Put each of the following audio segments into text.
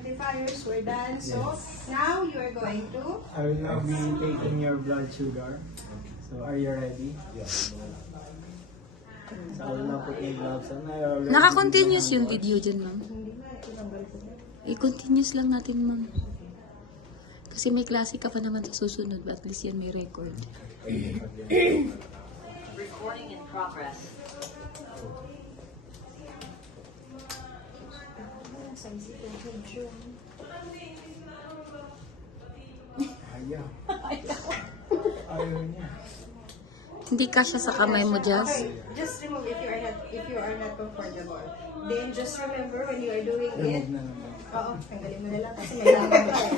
identifiers were done. So now you are going to. I will now be taking your blood sugar. So are you ready? Yes. So I will now put my gloves on. I already Naka-continuous did my yung hand video dyan, ma'am. Hindi na, tinanggal ko na. I-continuous lang natin, ma'am. Kasi may klase ka pa naman sa susunod, but at least yan may record. Recording in progress. Ayaw. Ayaw niya. Hindi kasya sa kamay mo, Jazz. Okay, just remove if you are not comfortable. Then just remember when you are doing it. Remove na naman. Oo, tanggalin mo na lang kasi may langan pa eh.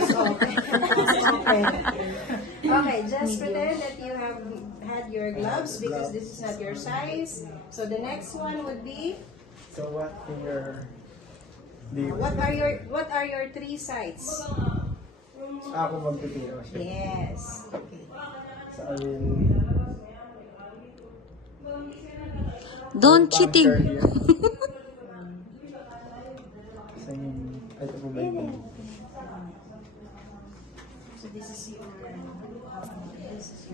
It's open. It's open. Okay, just pretend that you have had your gloves because this is not your size. So the next one would be, So what finger do you... what are your three sides? Ako magpipira siya. Yes. Okay. So I will... Don't puncture cheating. here. Sa yung... Ito po ba yung... So this is your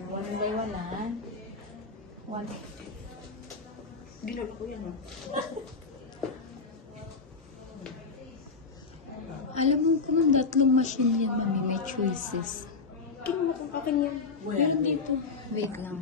One by one, ah. One. Bilog ko yan. Alam mo kung tatlong machine yan, mami, may choices. Kinuha kong akin yan. Meron dito. Wait lang.